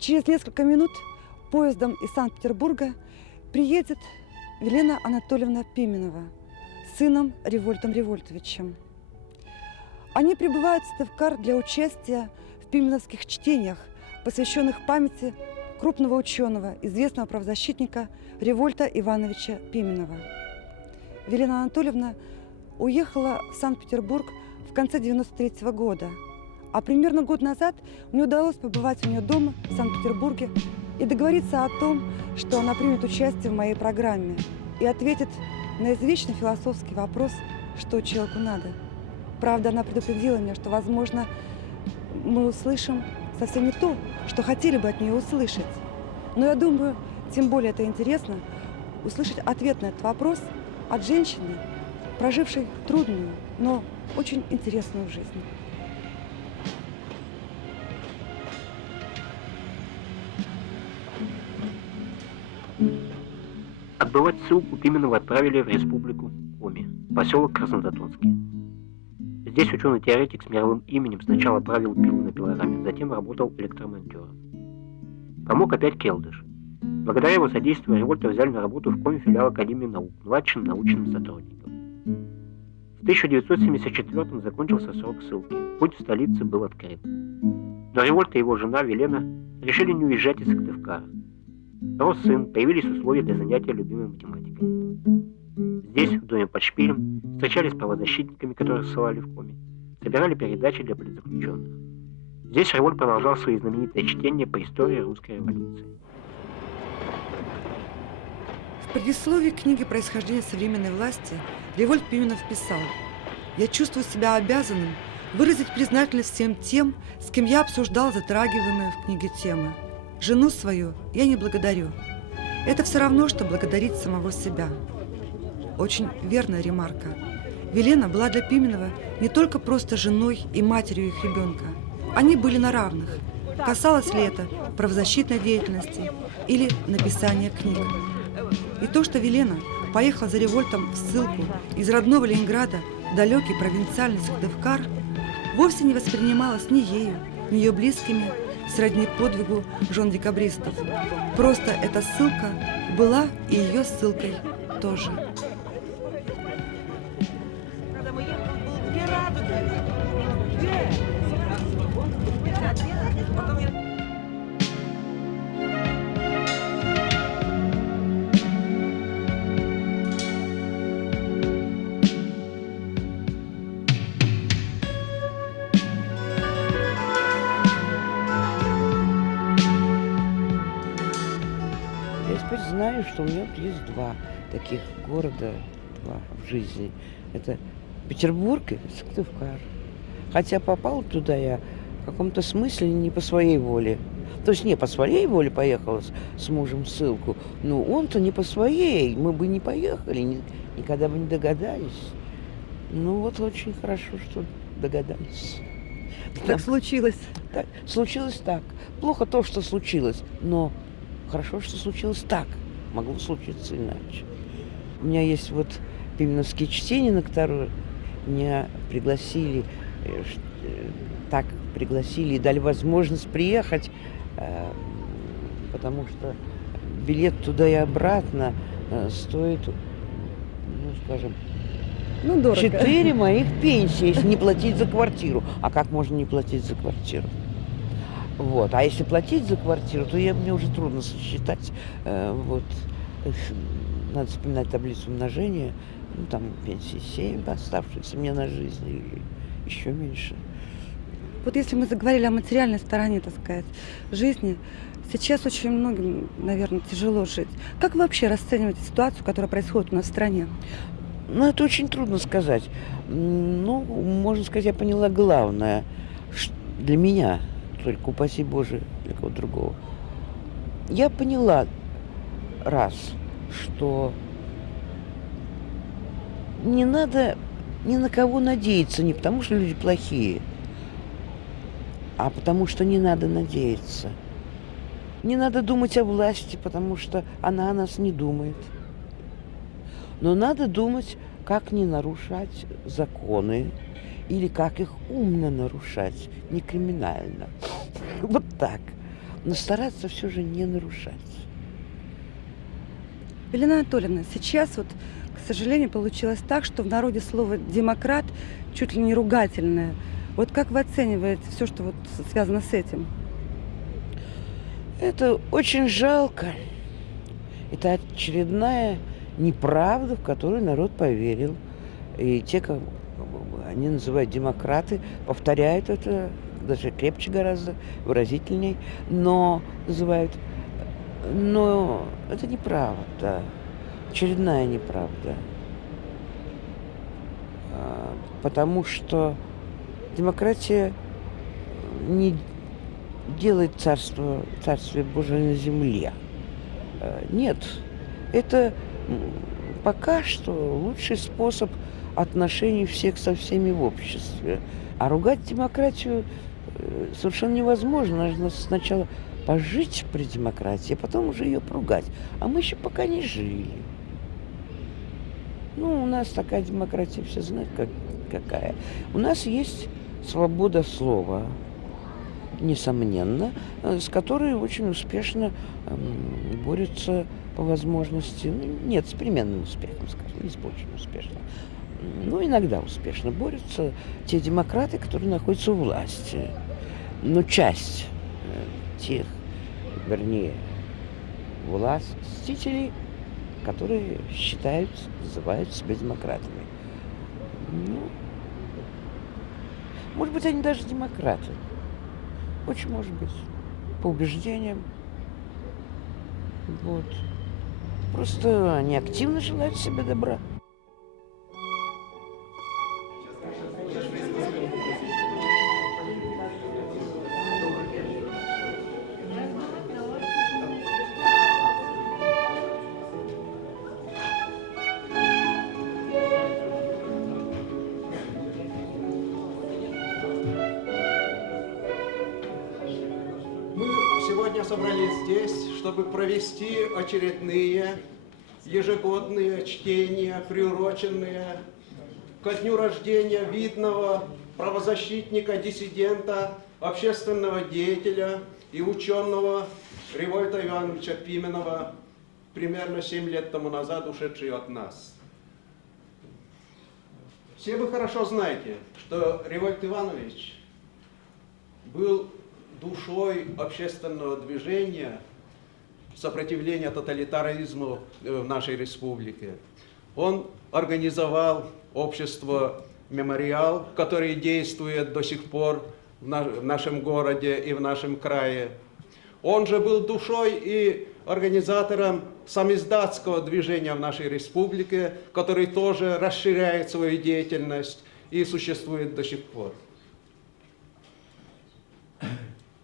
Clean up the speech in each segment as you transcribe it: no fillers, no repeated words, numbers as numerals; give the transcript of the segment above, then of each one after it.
Через несколько минут поездом из Санкт-Петербурга приедет Велена Анатольевна Пименова с сыном Револьтом Револьтовичем. Они прибывают в Сыктывкар для участия в пименовских чтениях, посвященных памяти крупного ученого, известного правозащитника Револьта Ивановича Пименова. Велена Анатольевна уехала в Санкт-Петербург в конце 1993 года, а примерно год назад мне удалось побывать у нее дома в Санкт-Петербурге и договориться о том, что она примет участие в моей программе и ответит на извечный философский вопрос, что человеку надо. Правда, она предупредила меня, что, возможно, мы услышим совсем не то, что хотели бы от нее услышать. Но я думаю, тем более это интересно, услышать ответ на этот вопрос от женщины, прожившей трудную, но очень интересную жизнь. Отбывать ссылку Пименова отправили в республику Коми, поселок Краснозатонский. Здесь ученый-теоретик с мировым именем сначала правил пилу на пилораме, затем работал электромонтером. Помог опять Келдыш. Благодаря его содействию Револьта взяли на работу в Коми филиал Академии наук, младшим научным сотрудником. В 1974-м закончился срок ссылки, путь в столице был открыт. Но Револьт и его жена Велена решили не уезжать из Сыктывкара. Рос сын, появились условия для занятия любимой математикой. Здесь, в доме под шпилем, встречались с правозащитниками, которых ссылали в Коми, собирали передачи для политзаключенных. Здесь Револьт продолжал свои знаменитые чтения по истории русской революции. В предисловии книги «Происхождение современной власти» Револьт Пименов писал: «Я чувствую себя обязанным выразить признательность всем тем, с кем я обсуждал затрагиваемые в книге темы. Жену свою я не благодарю. Это все равно, что благодарить самого себя». Очень верная ремарка. Велена была для Пименова не только просто женой и матерью их ребенка. Они были на равных. Касалось ли это правозащитной деятельности или написания книг. И то, что Велена поехала за Револьтом в ссылку из родного Ленинграда в далекий провинциальный Сыктывкар, вовсе не воспринималось ни ею, ни ее близкими сродни подвигу жен декабристов. Просто эта ссылка была и ее ссылкой тоже. Я теперь знаю, что у меня вот есть два таких города, два в жизни. Это Петербург и Сыктывкар. Хотя попал туда я в каком-то смысле не по своей воле. То есть не по своей воле поехала с мужем в ссылку, но он-то не по своей. Мы бы не поехали, никогда бы не догадались. Ну вот очень хорошо, что догадались. Так случилось. Так, случилось так. Плохо то, что случилось, но хорошо, что случилось так. Могло случиться иначе. У меня есть вот пименовские чтения, на которые меня пригласили, так пригласили и дали возможность приехать, потому что билет туда и обратно стоит, ну, скажем, Дорого. 4 моих пенсии, если не платить за квартиру. А как можно не платить за квартиру? Вот. А если платить за квартиру, то мне уже трудно сосчитать. Вот. Надо вспоминать таблицу умножения. Ну, там пенсии 7, оставшиеся мне на жизнь, или еще меньше. Вот если мы заговорили о материальной стороне, так сказать, жизни, сейчас очень многим, наверное, тяжело жить. Как вы вообще расцениваете ситуацию, которая происходит у нас в стране? Ну, это очень трудно сказать. Ну, можно сказать, я поняла главное для меня, только упаси Боже, для кого-то другого. Я поняла раз, что не надо ни на кого надеяться, не потому что люди плохие, а потому что не надо надеяться. Не надо думать о власти, потому что она о нас не думает. Но надо думать, как не нарушать законы или как их умно нарушать, не криминально. Вот так. но стараться все же не нарушать. Елена Анатольевна, сейчас вот, к сожалению, получилось так, что в народе слово «демократ» чуть ли не ругательное. Вот как вы оцениваете все, что вот связано с этим? Это очень жалко. Это очередная неправда, в которую народ поверил. И те, как они называют демократы, повторяют это даже крепче гораздо, выразительней, но называют. Но это неправда. Очередная неправда. Потому что демократия не делает царствие Божие на земле. Нет, это пока что лучший способ отношений всех со всеми в обществе. А ругать демократию совершенно невозможно. Нужно сначала пожить при демократии, а потом уже ее поругать. А мы еще пока не жили. Ну, у нас такая демократия, все знают, какая. У нас есть свобода слова, несомненно, с которой очень успешно борются по возможности, ну, нет, с переменным успехом, скажем, не с очень успешно. Ну, иногда успешно борются те демократы, которые находятся у власти. Но часть тех, вернее, властителей, которые называют себя демократами. Ну, может быть, они даже демократы. Очень может быть. По убеждениям. Вот. Просто они активно желают себе добра. Сегодня собрались здесь, чтобы провести очередные ежегодные чтения, приуроченные ко дню рождения видного правозащитника, диссидента, общественного деятеля и ученого Револьта Ивановича Пименова, примерно 7 лет тому назад ушедший от нас. Все вы хорошо знаете, что Револьт Иванович был душой общественного движения сопротивления тоталитаризму в нашей республике. Он организовал общество «Мемориал», которое действует до сих пор в нашем городе и в нашем крае. Он же был душой и организатором самиздатского движения в нашей республике, который тоже расширяет свою деятельность и существует до сих пор.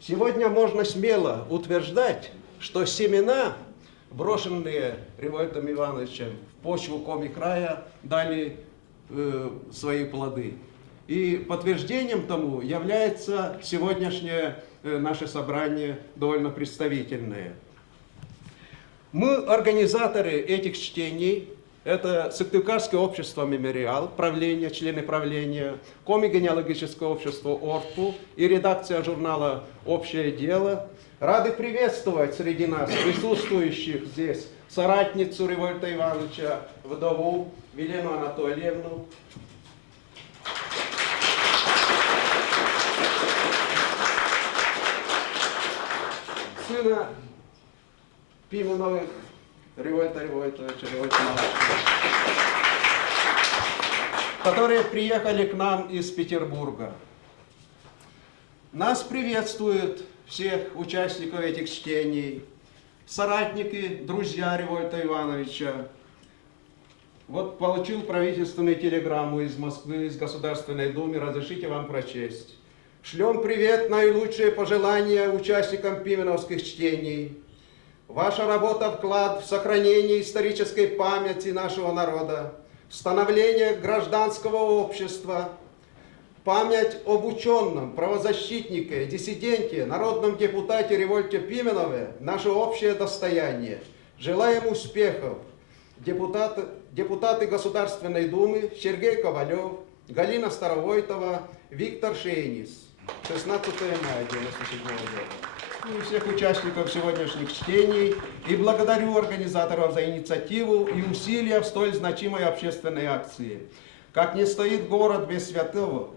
Сегодня можно смело утверждать, что семена, брошенные Револьтом Ивановичем в почву Коми-края, дали свои плоды. И подтверждением тому является сегодняшнее наше собрание, довольно представительное. Мы организаторы этих чтений. Это Сыктывкарское общество «Мемориал», правление, члены правления, коми-генеалогическое общество «Ортпу» и редакция журнала «Общее дело». Рады приветствовать среди нас присутствующих здесь соратницу Револьта Ивановича, вдову Елену Анатольевну. Сына Пименовых Револьта Револьтовича, которые приехали к нам из Петербурга. Нас приветствуют всех участников этих чтений, соратники, друзья Револьта Ивановича. Вот получил правительственную телеграмму из Москвы, из Государственной Думы, разрешите вам прочесть. Шлем привет, наилучшие пожелания участникам пименовских чтений. Ваша работа – вклад в сохранение исторической памяти нашего народа, становление гражданского общества, память об ученом, правозащитнике, диссиденте, народном депутате Револьте Пименове – наше общее достояние. Желаем успехов. Депутаты Государственной Думы Сергей Ковалев, Галина Старовойтова, Виктор Шейнис. 16 мая 1997 года. И всех участников сегодняшних чтений. И благодарю организаторов за инициативу и усилия в столь значимой общественной акции. Как не стоит город без святого,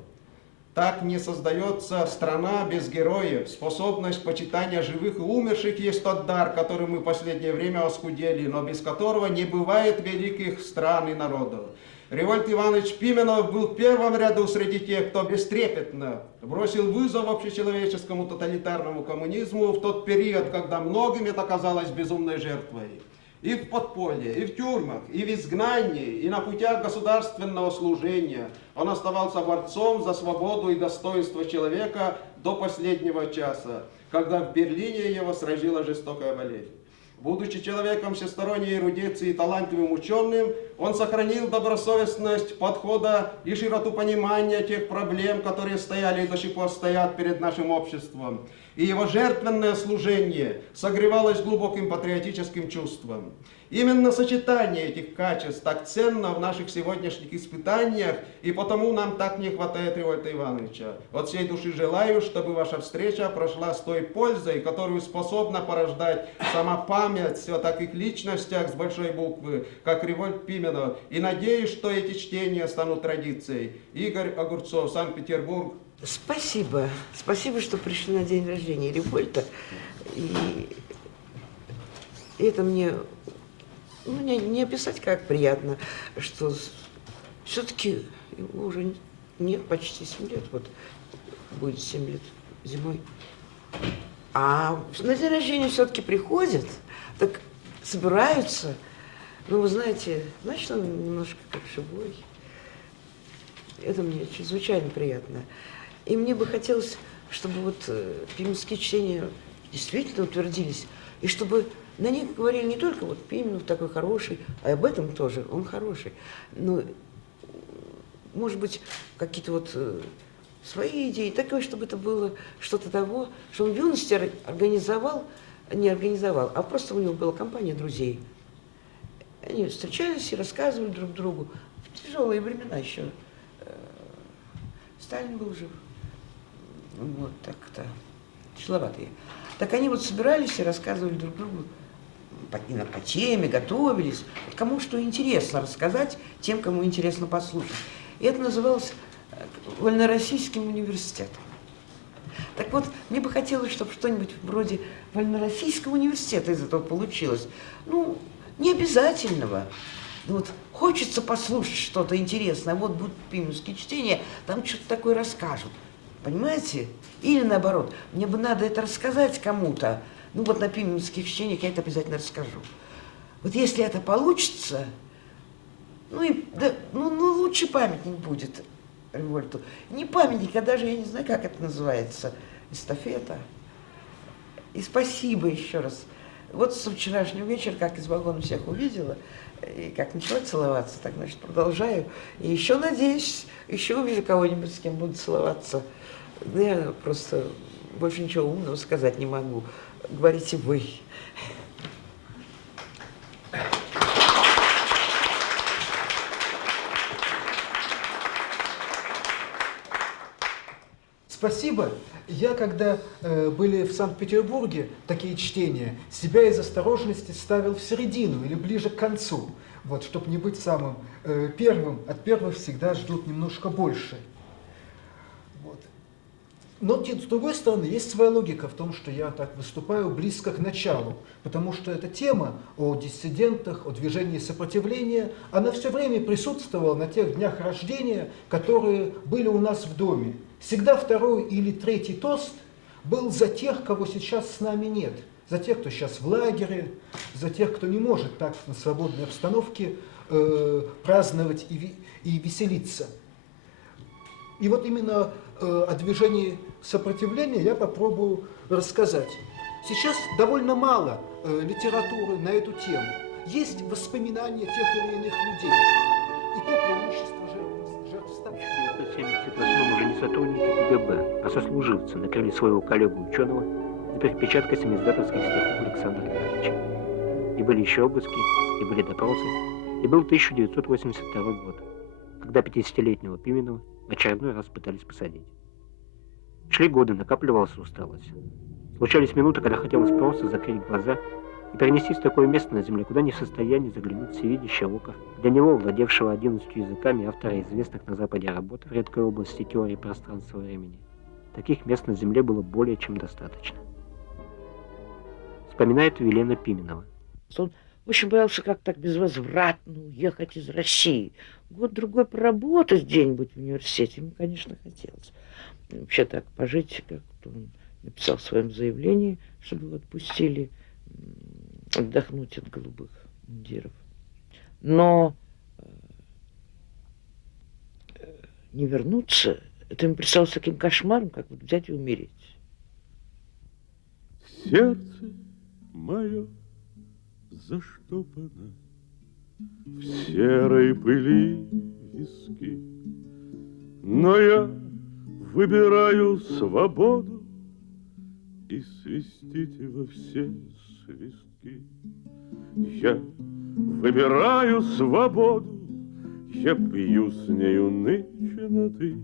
так не создается страна без героев. Способность почитания живых и умерших есть тот дар, который мы в последнее время оскудели, но без которого не бывает великих стран и народов. Револьт Иванович Пименов был в первом ряду среди тех, кто бестрепетно бросил вызов общечеловеческому тоталитарному коммунизму в тот период, когда многим это казалось безумной жертвой. И в подполье, и в тюрьмах, и в изгнании, и на путях государственного служения он оставался борцом за свободу и достоинство человека до последнего часа, когда в Берлине его сразила жестокая болезнь. Будучи человеком всесторонней эрудиции и талантливым ученым, он сохранил добросовестность подхода и широту понимания тех проблем, которые стояли и до сих пор стоят перед нашим обществом. И его жертвенное служение согревалось глубоким патриотическим чувством. Именно сочетание этих качеств так ценно в наших сегодняшних испытаниях, и потому нам так не хватает Револьта Ивановича. От всей души желаю, чтобы ваша встреча прошла с той пользой, которую способна порождать сама память о таких личностях с большой буквы, как Револьт Пименов. И надеюсь, что эти чтения станут традицией. Игорь Огурцов, Санкт-Петербург. Спасибо. Спасибо, что пришли на день рождения Револьта. И это мне... Ну, не описать, как приятно, что все-таки его уже нет, почти 7 лет, вот будет 7 лет зимой. А на день рождения все-таки приходят, так собираются. Ну, вы знаете, значит, он немножко как живой. Это мне чрезвычайно приятно. И мне бы хотелось, чтобы вот пименские чтения действительно утвердились, и чтобы на них говорили не только вот Пименов такой хороший, а об этом тоже, он хороший. Но, может быть, какие-то вот свои идеи, такое, чтобы это было что-то того, что он в юности не организовал, а просто у него была компания друзей. Они встречались и рассказывали друг другу. В тяжелые времена еще. Сталин был жив. Вот так-то. Тяжеловатые. Так они вот собирались и рассказывали друг другу по теме, готовились. Вот кому что интересно рассказать, тем, кому интересно послушать. И это называлось Вольнороссийским университетом. Так вот, мне бы хотелось, чтобы что-нибудь вроде Вольнороссийского университета из этого получилось. Ну, не обязательного. Ну, вот хочется послушать что-то интересное, вот будут пименские чтения, там что-то такое расскажут. Понимаете? Или наоборот, мне бы надо это рассказать кому-то. Ну вот на пименских чтениях я это обязательно расскажу. Вот если это получится, ну и да, ну лучше памятник будет Револьту. Не памятник, а даже я не знаю, как это называется. Эстафета. И спасибо еще раз. Вот со вчерашнего вечера, как из вагона всех увидела, и как начала целоваться, так, значит, продолжаю. И еще надеюсь, еще увижу кого-нибудь, с кем буду целоваться. Да я просто больше ничего умного сказать не могу. Говорите вы. Спасибо. Я, когда были в Санкт-Петербурге такие чтения, себя из осторожности ставил в середину или ближе к концу, вот, чтобы не быть самым первым. От первых всегда ждут немножко больше. Вот. Но, с другой стороны, есть своя логика в том, что я так выступаю близко к началу, потому что эта тема о диссидентах, о движении сопротивления, она все время присутствовала на тех днях рождения, которые были у нас в доме. Всегда второй или третий тост был за тех, кого сейчас с нами нет, за тех, кто сейчас в лагере, за тех, кто не может так на свободной обстановке праздновать и веселиться. И вот именно о движении сопротивления я попробую рассказать. Сейчас довольно мало литературы на эту тему. Есть воспоминания тех или иных людей. И то преимущество жертв Сталина. В 1978 уже не сотрудники КГБ, а сослуживцы накрыли своего коллегу-ученого за перепечаткой самиздатовских стихов Александра Ивановича. И были еще обыски, и были допросы, и был 1982 год, когда 50-летнего Пименова в очередной раз пытались посадить. Шли годы, накапливалась усталость. Случались минуты, когда хотелось просто закрыть глаза и перенестись в такое место на земле, куда не в состоянии заглянуть всевидящее око. Для него, владевшего 11 языками, автора известных на Западе работ в редкой области теории пространства и времени, таких мест на земле было более чем достаточно. Вспоминает Елена Пименова. Он очень боялся как так безвозвратно уехать из России. Год-другой поработать где-нибудь в университете ему, конечно, хотелось. Вообще так пожить, как он написал в своем заявлении, чтобы его отпустили отдохнуть от голубых мундиров. Но не вернуться, это ему представилось таким кошмаром, как вот взять и умереть. Сердце мое заштопано в серой пыли виски, но я выбираю свободу и свистите во все свистки. Я выбираю свободу, я пью с нею нынче на ты.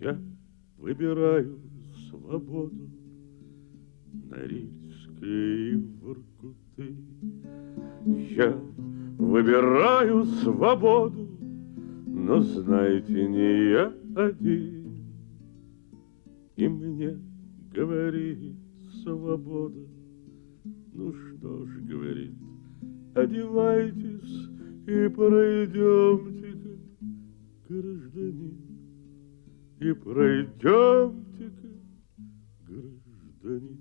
Я выбираю свободу, Норильские и Воркуты. Я выбираю свободу, но знаете, не я один. И мне говорит свобода, ну что ж, говорит, одевайтесь и пройдемте-ка, гражданин, и пройдемте-ка, гражданин.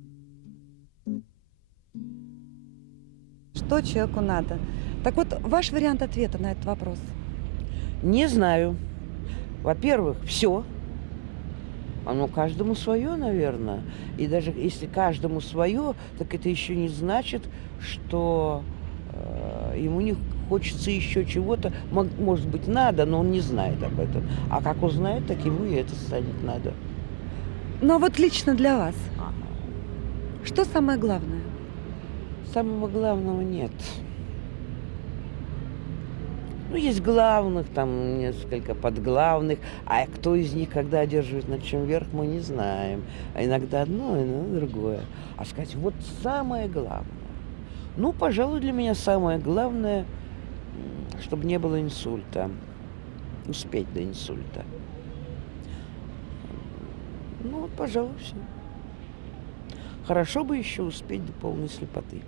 Что человеку надо? Так вот, ваш вариант ответа на этот вопрос. Не знаю. Во-первых, все. Оно каждому свое, наверное. И даже если каждому свое, так это еще не значит, что ему не хочется еще чего-то. Может быть, надо, но он не знает об этом. А как узнает, так ему и это станет надо. Но вот лично для вас, что самое главное? Самого главного нет. Ну, есть главных, там несколько подглавных, а кто из них когда одерживает над чем верх, мы не знаем. А иногда одно, иногда другое. А сказать, вот самое главное. Ну, пожалуй, для меня самое главное, чтобы не было инсульта. Успеть до инсульта. Ну, вот, пожалуй, все. Хорошо бы еще успеть до полной слепоты.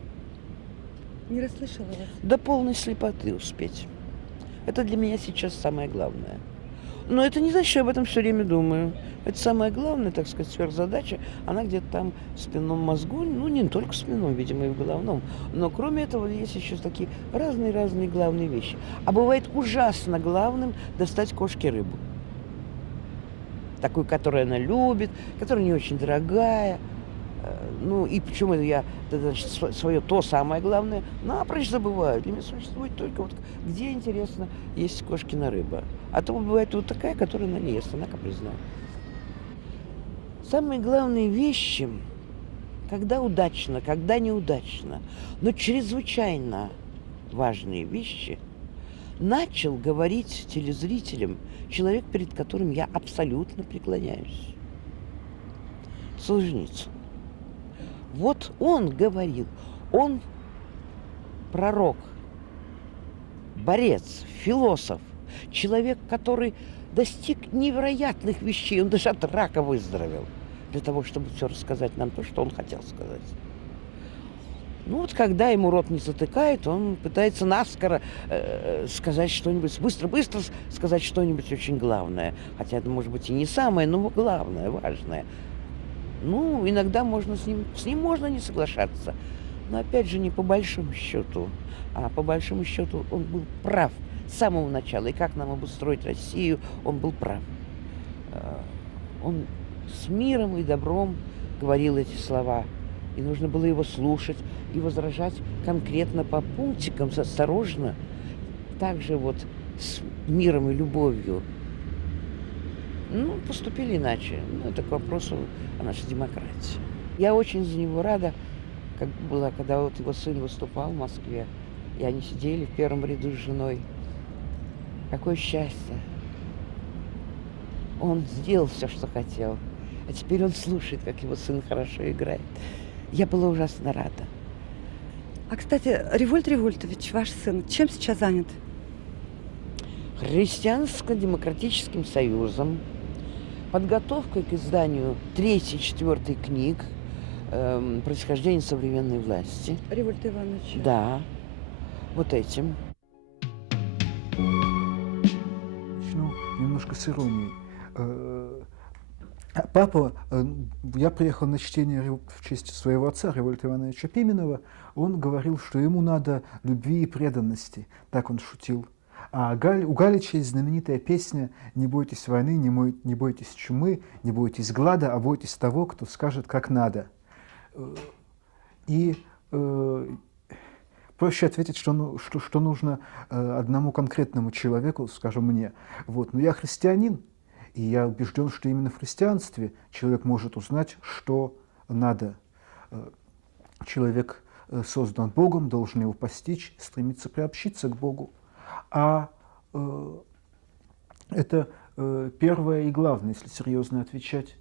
Не расслышала вас. До полной слепоты успеть. Это для меня сейчас самое главное. Но это не значит, что я об этом все время думаю. Это самая главная, так сказать, сверхзадача. Она где-то там в спинном мозгу, ну, не только в спинном, видимо, и в головном. Но кроме этого есть еще такие разные-разные главные вещи. А бывает ужасно главным достать кошке рыбу. Такую, которую она любит, которая не очень дорогая. Ну, и почему я, значит, свое то самое главное напрочь забываю. Для меня существует только вот где, интересно, есть кошкина рыба. А то бывает вот такая, которая она не ест, она капризная. Самые главные вещи, когда удачно, когда неудачно, но чрезвычайно важные вещи, начал говорить телезрителям человек, перед которым я абсолютно преклоняюсь. Солженицын. Вот он говорил, он пророк, борец, философ, человек, который достиг невероятных вещей, он даже от рака выздоровел, для того, чтобы все рассказать нам то, что он хотел сказать. Ну вот, когда ему рот не затыкает, он пытается наскоро сказать что-нибудь, быстро-быстро сказать что-нибудь очень главное. Хотя это, может быть, и не самое, но главное, важное. Ну, иногда можно с ним можно не соглашаться. Но опять же, не по большому счету, а по большому счету он был прав с самого начала. И как нам обустроить Россию, он был прав. Он с миром и добром говорил эти слова. И нужно было его слушать и возражать конкретно по пунктикам, осторожно. Также вот с миром и любовью. Ну, поступили иначе. Ну, это к вопросу о нашей демократии. Я очень за него рада, как была, когда вот его сын выступал в Москве, и они сидели в первом ряду с женой. Какое счастье. Он сделал все, что хотел. А теперь он слушает, как его сын хорошо играет. Я была ужасно рада. А, кстати, Револьт Револьтович, ваш сын, чем сейчас занят? Христианско-демократическим союзом, подготовкой к изданию 3-й, 4-й книг «Происхождение современной власти». Револьта Ивановича. Да, вот этим. Начну немножко с иронии. Папа, я приехал на чтение в честь своего отца, Револьта Ивановича Пименова. Он говорил, что ему надо любви и преданности. Так он шутил. А у Галича есть знаменитая песня «Не бойтесь войны, не бойтесь чумы, не бойтесь глада, а бойтесь того, кто скажет, как надо». И проще ответить, что нужно одному конкретному человеку, скажем, мне. Вот. Но я христианин, и я убежден, что именно в христианстве человек может узнать, что надо. Человек создан Богом, должен его постичь, стремиться приобщиться к Богу. А это первое и главное, если серьезно отвечать.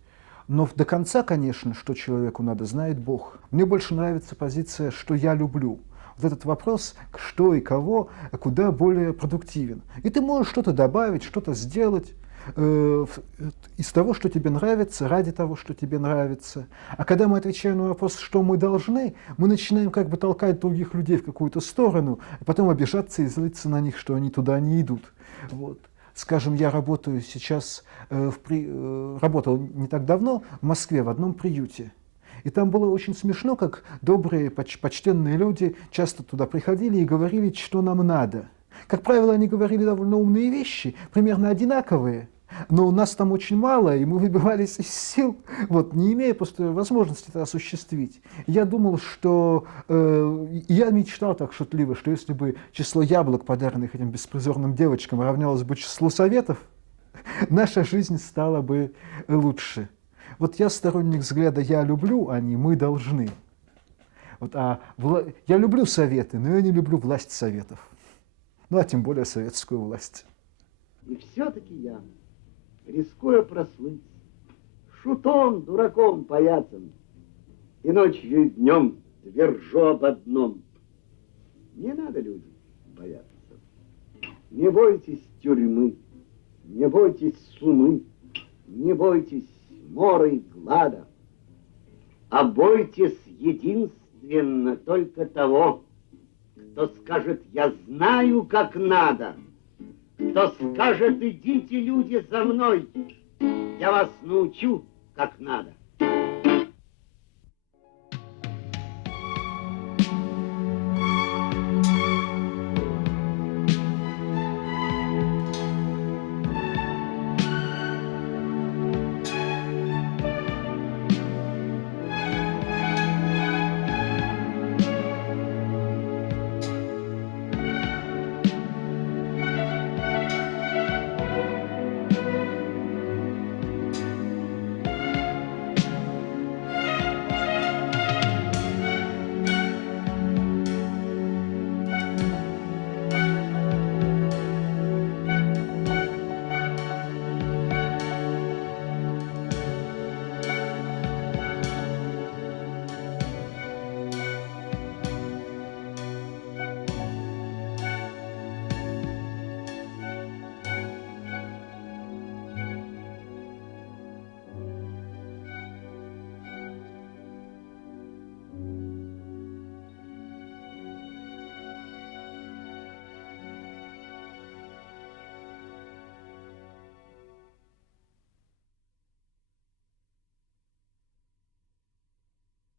Но до конца, конечно, что человеку надо, знает Бог. Мне больше нравится позиция «что я люблю». Вот этот вопрос, что и кого, куда более продуктивен. И ты можешь что-то добавить, что-то сделать из того, что тебе нравится, ради того, что тебе нравится. А когда мы отвечаем на вопрос, что мы должны, мы начинаем как бы толкать других людей в какую-то сторону, а потом обижаться и злиться на них, что они туда не идут. Вот. Скажем, я работаю сейчас, работал не так давно в Москве в одном приюте. И там было очень смешно, как добрые, почтенные люди часто туда приходили и говорили, что нам надо. Как правило, они говорили довольно умные вещи, примерно одинаковые, но у нас там очень мало, и мы выбивались из сил, вот, не имея просто возможности это осуществить. Я думал, что... я мечтал так шутливо, что если бы число яблок, подаренных этим беспризорным девочкам, равнялось бы числу советов, наша жизнь стала бы лучше. Вот я сторонник взгляда «я люблю», а не «мы должны». Вот, я люблю советы, но я не люблю власть советов. Ну, а тем более советскую власть. И все-таки я, рискуя прослыть, шутом, дураком, паяцем, и ночью, и днем твержу об одном. Не надо, люди, бояться. Не бойтесь тюрьмы, не бойтесь сумы, не бойтесь мора и глада, а бойтесь единственно только того, кто скажет, я знаю, как надо, кто скажет, идите, люди, за мной, я вас научу, как надо.